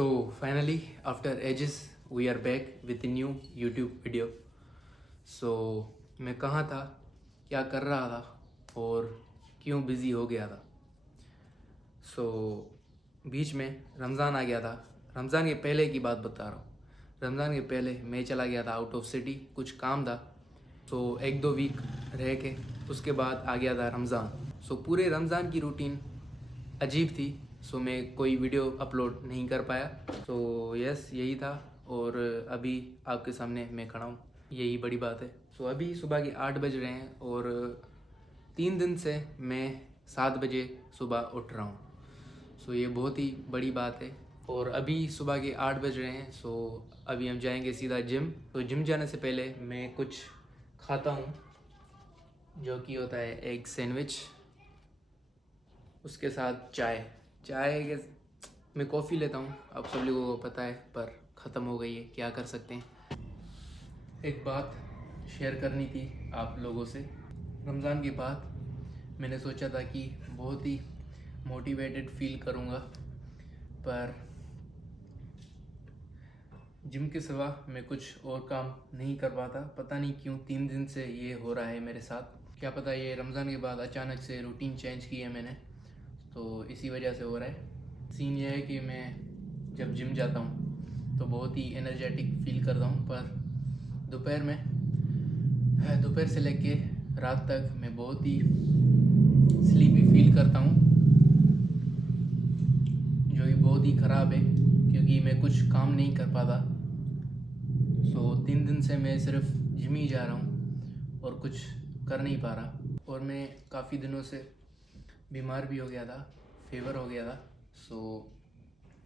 So finally, after ages, we are back with a new YouTube video. So मैं कहाँ था, क्या कर रहा था और क्यों बिज़ी हो गया था. So बीच में रमज़ान आ गया था. रमज़ान के पहले की बात बता रहा हूँ. रमज़ान के पहले मैं चला गया था आउट ऑफ सिटी, कुछ काम था. तो 1-2 वीक रह के उसके बाद आ गया था रमज़ान. सो पूरे रमज़ान की रूटीन अजीब थी. सो मैं कोई वीडियो अपलोड नहीं कर पाया. तो यस, यही था. और अभी आपके सामने मैं खड़ा हूँ, यही बड़ी बात है. सो अभी सुबह के 8 बज रहे हैं और 3 दिन से मैं 7 बजे सुबह उठ रहा हूँ. सो ये बहुत ही बड़ी बात है. और अभी सुबह के 8 बज रहे हैं. सो अभी हम जाएंगे सीधा जिम. तो जिम जाने से पहले मैं कुछ खाता हूँ, जो कि होता है एग सैंडविच, उसके साथ चाय के मैं कॉफ़ी लेता हूँ. आप सब लोगों को पता है, पर ख़त्म हो गई है, क्या कर सकते हैं. एक बात शेयर करनी थी आप लोगों से. रमज़ान के बाद मैंने सोचा था कि बहुत ही मोटिवेटेड फील करूँगा, पर जिम के सिवा मैं कुछ और काम नहीं कर पाता. पता नहीं क्यों 3 दिन से ये हो रहा है मेरे साथ. क्या पता ये रमज़ान के बाद अचानक से रूटीन चेंज की है मैंने, तो इसी वजह से हो रहा है. सीन ये है कि मैं जब जिम जाता हूँ तो बहुत ही एनर्जेटिक फील करता हूँ, पर दोपहर से लेके रात तक मैं बहुत ही स्लीपी फील करता हूँ, जो कि बहुत ही ख़राब है क्योंकि मैं कुछ काम नहीं कर पाता. सो 3 दिन से मैं सिर्फ जिम ही जा रहा हूँ और कुछ कर नहीं पा रहा. और मैं काफ़ी दिनों से बीमार भी हो गया था, फीवर हो गया था. सो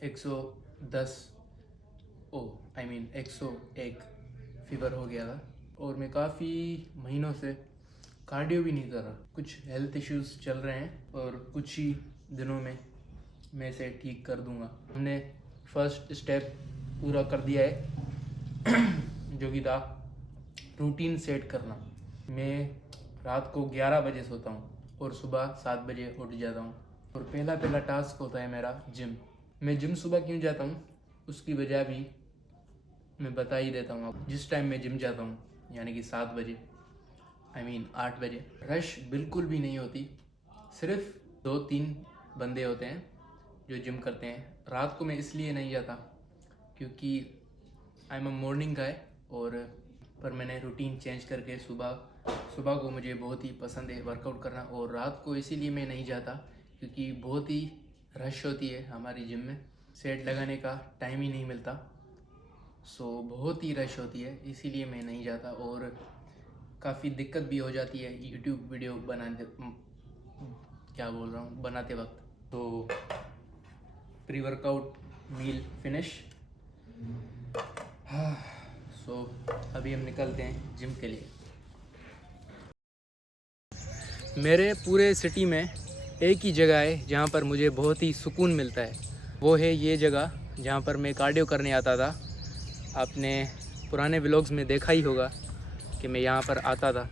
101 फीवर हो गया था. और मैं काफ़ी महीनों से कार्डियो भी नहीं कर रहा. कुछ हेल्थ इश्यूज़ चल रहे हैं और कुछ ही दिनों में मैं इसे ठीक कर दूंगा. हमने फर्स्ट स्टेप पूरा कर दिया है जो कि था रूटीन सेट करना. मैं रात को 11 बजे सोता हूँ और सुबह 7 बजे उठ जाता हूँ. और पहला टास्क होता है मेरा जिम. मैं जिम सुबह क्यों जाता हूँ उसकी वजह भी मैं बता ही देता हूँ आपको. जिस टाइम मैं जिम जाता हूँ, यानी कि 7 बजे, 8 बजे, रश बिल्कुल भी नहीं होती. सिर्फ 2-3 बंदे होते हैं जो जिम करते हैं. रात को मैं इसलिए नहीं जाता क्योंकि आई एम अ मॉर्निंग गाय. और पर मैंने रूटीन चेंज करके सुबह को मुझे बहुत ही पसंद है वर्कआउट करना. और रात को इसीलिए मैं नहीं जाता क्योंकि बहुत ही रश होती है हमारी जिम में. सेट लगाने का टाइम ही नहीं मिलता. सो बहुत ही रश होती है, इसीलिए मैं नहीं जाता. और काफ़ी दिक्कत भी हो जाती है यूट्यूब वीडियो बनाते वक्त. तो प्री वर्कआउट मील फिनिश. सो अभी हम निकलते हैं जिम के लिए. मेरे पूरे सिटी में एक ही जगह है जहाँ पर मुझे बहुत ही सुकून मिलता है. वो है ये जगह जहाँ पर मैं कार्डियो करने आता था. आपने पुराने व्लॉग्स में देखा ही होगा कि मैं यहाँ पर आता था.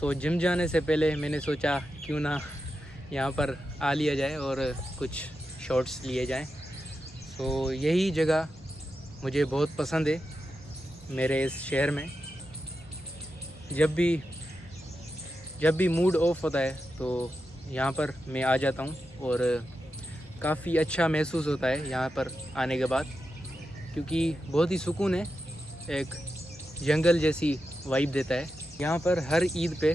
सो जिम जाने से पहले मैंने सोचा क्यों ना यहाँ पर आ लिया जाए और कुछ शॉट्स लिए जाएं. सो यही जगह मुझे बहुत पसंद है मेरे इस शहर में. जब भी मूड ऑफ होता है तो यहाँ पर मैं आ जाता हूँ और काफ़ी अच्छा महसूस होता है यहाँ पर आने के बाद, क्योंकि बहुत ही सुकून है. एक जंगल जैसी वाइब देता है. यहाँ पर हर ईद पे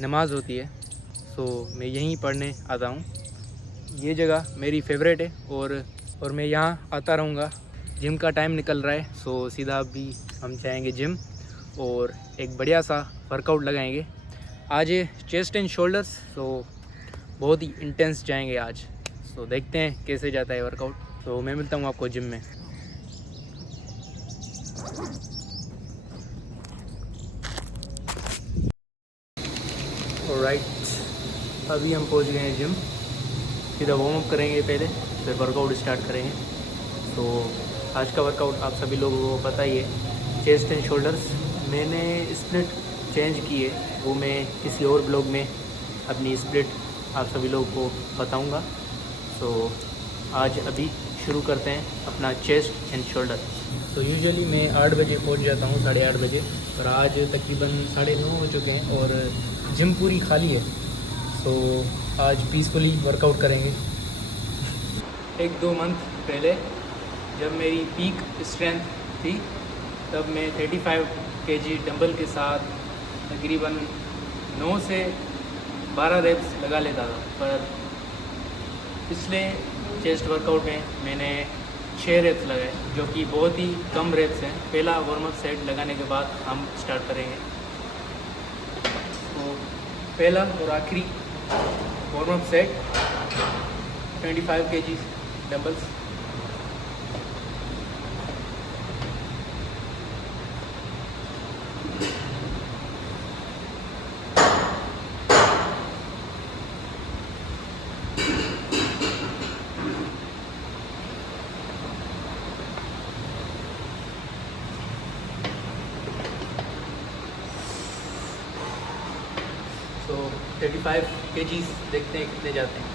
नमाज़ होती है. सो मैं यहीं पढ़ने आता हूँ. ये जगह मेरी फेवरेट है और मैं यहाँ आता रहूँगा. जिम का टाइम निकल रहा है, सो सीधा अभी हम जाएंगे जिम और एक बढ़िया सा वर्कआउट लगाएंगे. आज है चेस्ट एंड शोल्डर्स, सो बहुत ही इंटेंस जाएंगे आज. सो देखते हैं कैसे जाता है वर्कआउट. तो मैं मिलता हूँ आपको जिम में. ऑलराइट, अभी हम पहुँच गए हैं जिम. सीधा वार्म अप करेंगे पहले, फिर वर्कआउट स्टार्ट करेंगे. तो आज का वर्कआउट आप सभी लोगों को पता ही है, चेस्ट एंड शोल्डर्स. मैंने स्प्लिट चेंज की है, वो मैं किसी और ब्लॉग में अपनी स्प्लिट आप सभी लोगों को बताऊंगा. सो आज अभी शुरू करते हैं अपना चेस्ट एंड शोल्डर। तो यूजुअली मैं 8 बजे पहुंच जाता हूँ, 8:30 बजे, और आज तकरीबन 9:30 हो चुके हैं और जिम पूरी खाली है। तो आज पीसफुली वर्कआउट करेंगे। 1-2 मंथ पहले जब मेरी पीक स्ट्रेंथ थी तब मैं 35 kg डंबल के साथ तकरीबन 9 से 12 रेप्स लगा लेता था। पर पिछले चेस्ट वर्कआउट में मैंने 6 रेप्स लगाए, जो कि बहुत ही कम रेप्स हैं। पहला वार्म अप सेट लगाने के बाद हम स्टार्ट करेंगे। तो पहला और आखिरी warm up set 25 kg dumbbells. तो 35 kgs देखते हैं कितने जाते हैं।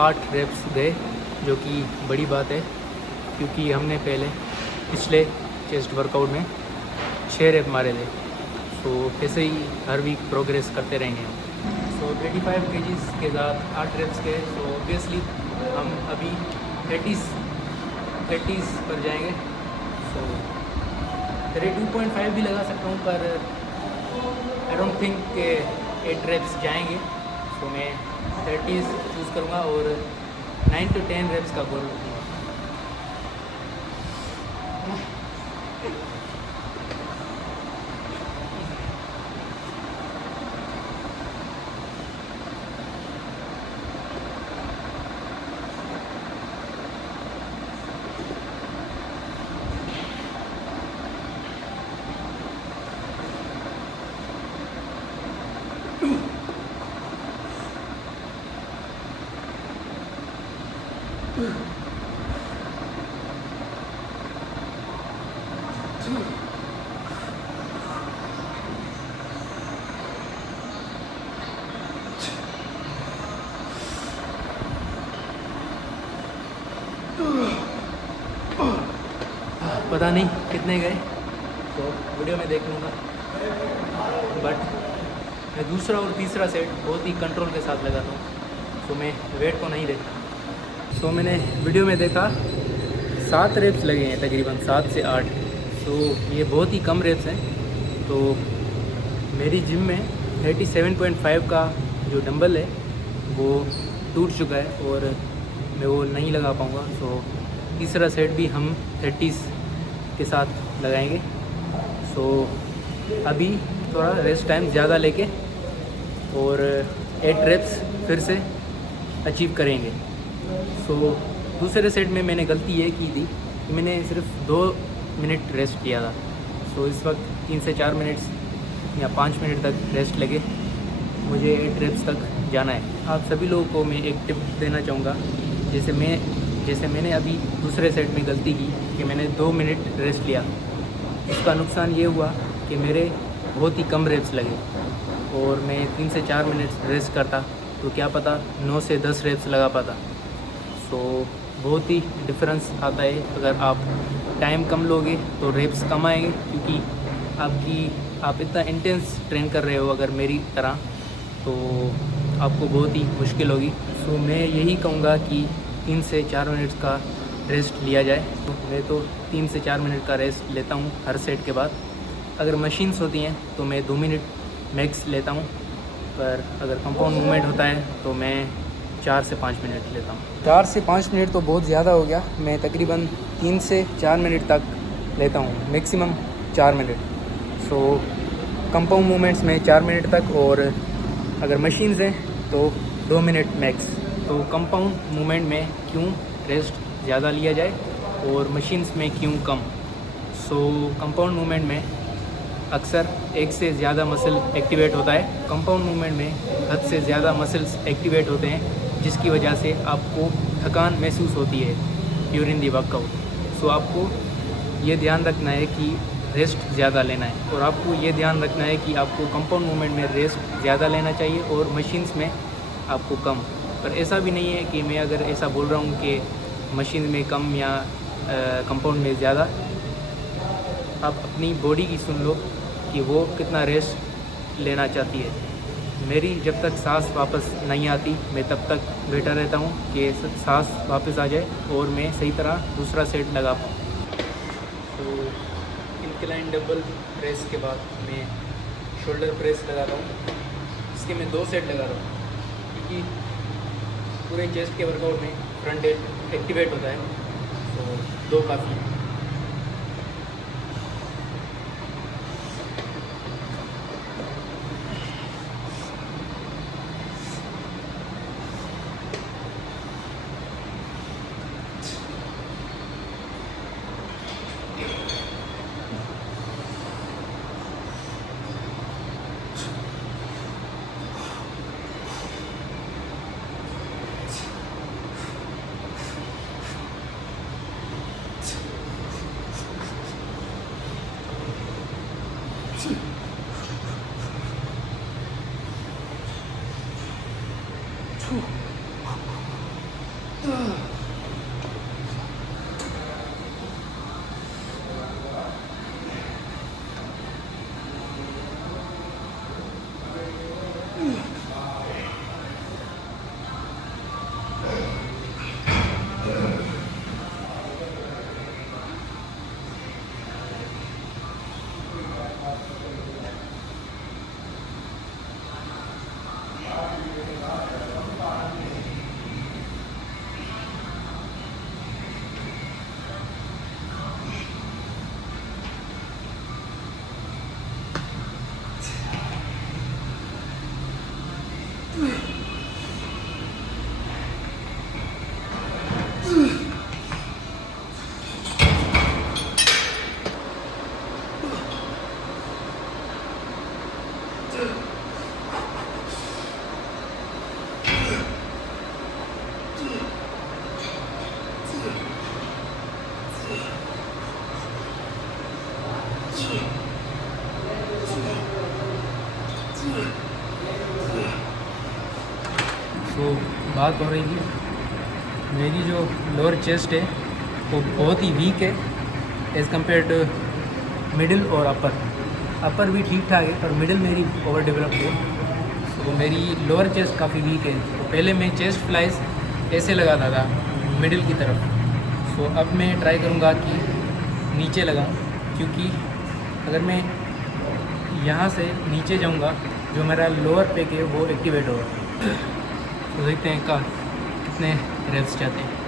आठ रेप्स गए, जो कि बड़ी बात है क्योंकि हमने पहले पिछले चेस्ट वर्कआउट में 6 रेप मारे थे। तो ऐसे ही हर वीक प्रोग्रेस करते रहेंगे हम। सो 35 kgs के साथ 8 रेप्स के, तो ऑब्वियसली हम अभी 30s पर जाएंगे। सो 32.5 भी लगा सकता हूँ, पर आई डोंट थिंक के 8 रेप्स जाएंगे। तो मैं 30s चूज़ करूँगा और 9 to 10 रेप्स का गोल रखूँगा। पता नहीं कितने गए, तो वीडियो में देख लूँगा। बट मैं दूसरा और तीसरा सेट बहुत ही कंट्रोल के साथ लगाता हूँ, तो मैं वेट को नहीं देखता। तो मैंने वीडियो में देखा 7 रेप्स लगे हैं, तकरीबन 7 से 8। तो ये बहुत ही कम रेप्स हैं। तो मेरी जिम में 37.5 का जो डंबल है वो टूट चुका है और मैं वो नहीं लगा पाऊँगा। तो तीसरा सेट भी हम 30s के साथ लगाएंगे। सो अभी थोड़ा रेस्ट टाइम ज़्यादा लेके और 8 रेप्स फिर से अचीव करेंगे। सो दूसरे सेट में मैंने गलती ये की थी कि मैंने सिर्फ 2 मिनट रेस्ट किया था। सो इस वक्त 3 से 4 मिनट्स या 5 मिनट तक रेस्ट लगे, मुझे 8 रेप्स तक जाना है। आप सभी लोगों को मैं एक टिप देना चाहूँगा, जैसे मैंने अभी दूसरे सेट में गलती की कि मैंने 2 मिनट रेस्ट लिया। उसका नुकसान ये हुआ कि मेरे बहुत ही कम रेप्स लगे और मैं 3 से 4 मिनट रेस्ट करता तो क्या पता 9 से 10 रेप्स लगा पाता। सो बहुत ही डिफरेंस आता है। अगर आप टाइम कम लोगे तो रेप्स कम आएंगे, क्योंकि आप इतना इंटेंस ट्रेन कर रहे हो अगर मेरी तरह, तो आपको बहुत ही मुश्किल होगी। सो मैं यही कहूँगा कि 3 से 4 मिनट का रेस्ट लिया जाए। तो मैं तो 3 से 4 मिनट का रेस्ट लेता हूँ हर सेट के बाद। अगर मशीन्स होती हैं तो मैं 2 मिनट मैक्स लेता हूँ पर अगर कंपाउंड मूवमेंट होता है तो मैं 4 से 5 मिनट लेता हूँ। 4 से 5 मिनट तो बहुत ज़्यादा हो गया, मैं तकरीबन 3 से 4 मिनट तक लेता हूँ, मैक्सिमम 4 मिनट। सो कंपाउंड मूवमेंट्स में 4 मिनट तक, और अगर मशीन्स हैं तो 2 मिनट मैक्स। तो कंपाउंड मूवमेंट में क्यों रेस्ट ज़्यादा लिया जाए और मशीन्स में क्यों कम? सो कंपाउंड मूवमेंट में अक्सर एक से ज़्यादा मसल एक्टिवेट होता है। कंपाउंड मूवमेंट में हद से ज़्यादा मसल्स एक्टिवेट होते हैं, जिसकी वजह से आपको थकान महसूस होती है ड्यूरिंग दी वर्कआउट। सो आपको ये ध्यान रखना है कि रेस्ट ज़्यादा लेना है, और आपको ये ध्यान रखना है कि आपको कंपाउंड मूवमेंट में रेस्ट ज़्यादा लेना चाहिए और मशीन्स में आपको कम। पर ऐसा भी नहीं है कि मैं अगर ऐसा बोल रहा हूँ कि मशीन में कम या कंपाउंड में ज़्यादा। आप अपनी बॉडी की सुन लो कि वो कितना रेस्ट लेना चाहती है। मेरी जब तक सांस वापस नहीं आती, मैं तब तक बैठा रहता हूँ कि सांस वापस आ जाए और मैं सही तरह दूसरा सेट लगा पाऊँ। तो इंक्लाइन डबल प्रेस के बाद मैं शोल्डर प्रेस लगाता हूँ। इसके मैं 2 सेट लगा रहा हूँ, क्योंकि पूरे चेस्ट के वर्कआउट में फ्रंट डेल्ट एक्टिवेट होता है, तो 2 काफ़ी है। तो बात हो रही थी, मेरी जो लोअर चेस्ट है वो बहुत ही वीक है एज़ कम्पेयर टू मिडिल और अपर भी ठीक ठाक है, पर मिडिल मेरी ओवर डेवलप्ड है। तो मेरी लोअर चेस्ट काफ़ी वीक है। तो पहले मैं चेस्ट फ्लाइज ऐसे लगाता था मिडिल की तरफ। सो अब मैं ट्राई करूँगा कि नीचे लगाऊँ, क्योंकि अगर मैं यहाँ से नीचे जाऊँगा जो मेरा लोअर पेक है वो एक्टिवेट होगा। तो देखते हैं कितने रेप्स चाहते हैं।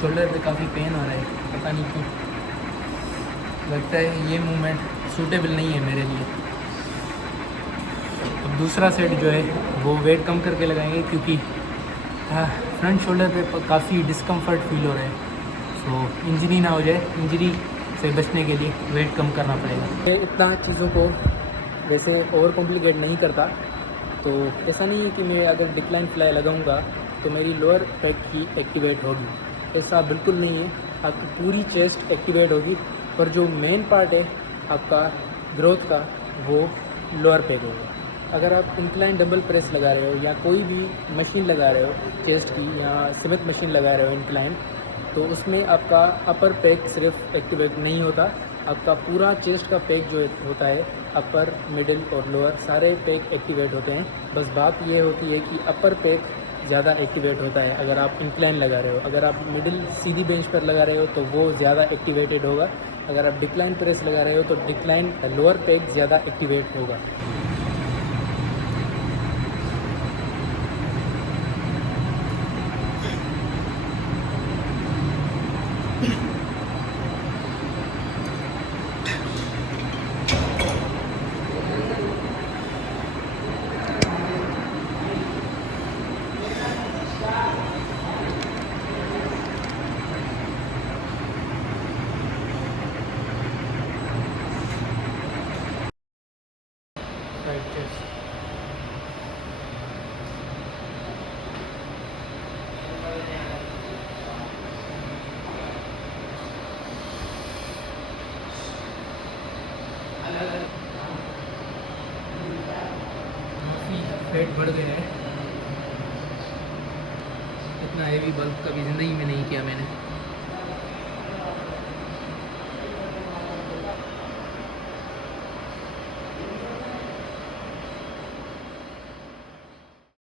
शोल्डर पे काफ़ी पेन हो रहा है, पता नहीं क्यों। लगता है ये मूवमेंट सूटेबल नहीं है मेरे लिए। अब दूसरा सेट जो है वो वेट कम करके लगाएंगे, क्योंकि फ्रंट शोल्डर पे काफ़ी डिस्कम्फर्ट फील हो रहा है। सो इंजरी ना हो जाए, इंजरी से बचने के लिए वेट कम करना पड़ेगा। मैं इतना चीज़ों को वैसे ओवर कॉम्प्लिकेट नहीं करता, तो ऐसा नहीं है कि मैं अगर डिक्लाइन फ्लाई लगाऊंगा तो मेरी लोअर पैक ही एक्टिवेट होगी, ऐसा बिल्कुल नहीं है। आपकी पूरी चेस्ट एक्टिवेट होगी, पर जो मेन पार्ट है आपका ग्रोथ का वो लोअर पेग होगा। अगर आप इंक्लाइन डंबल प्रेस लगा रहे हो या कोई भी मशीन लगा रहे हो चेस्ट की या स्मिथ मशीन लगा रहे हो इंक्लाइन, तो उसमें आपका अपर पेग सिर्फ एक्टिवेट नहीं होता, आपका पूरा चेस्ट का पेग जो होता है अपर, मिडिल और लोअर सारे पेग एक्टिवेट होते हैं। बस बात ये होती है कि अपर पेग ज़्यादा एक्टिवेट होता है अगर आप इंक्लाइन लगा रहे हो। अगर आप मिडिल सीधी बेंच पर लगा रहे हो तो वो ज़्यादा एक्टिवेटेड होगा। अगर आप डिक्लाइन प्रेस लगा रहे हो तो डिक्लाइन लोअर पेग ज़्यादा एक्टिवेट होगा। काफ़ी फैट बढ़ गया है, इतना हेवी बल्क कभी ज़िंदगी में नहीं किया मैंने।